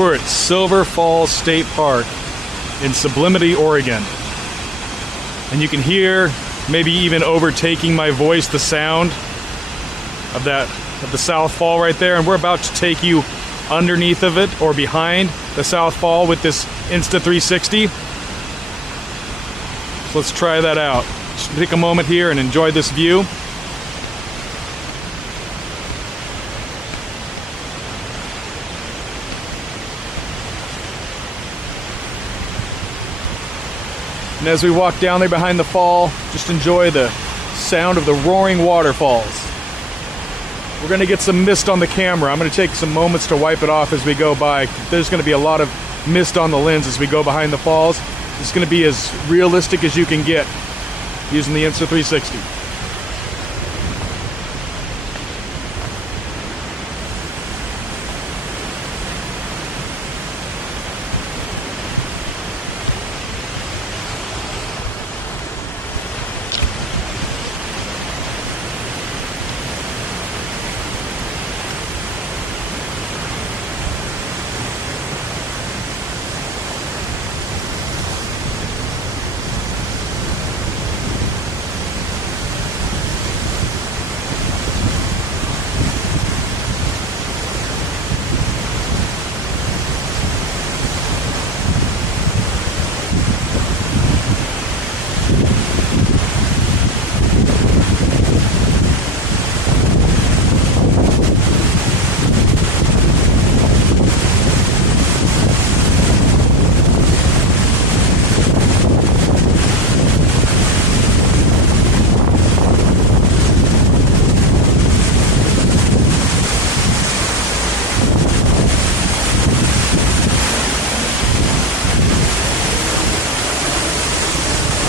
We're at Silver Falls State Park in Sublimity, Oregon. And you can hear, maybe even overtaking my voice, the sound of the South Fall right there. And we're about to take you underneath of it or behind the South Fall with this Insta360. So let's try that out. Just take a moment here and enjoy this view. And as we walk down there behind the fall, just enjoy the sound of the roaring waterfalls. We're going to get some mist on the camera. I'm going to take some moments to wipe it off as we go by. There's going to be a lot of mist on the lens as we go behind the falls. It's going to be as realistic as you can get using the Insta360.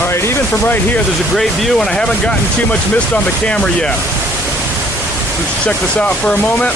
All right, even from right here, there's a great view, and I haven't gotten too much mist on the camera yet. Let's check this out for a moment.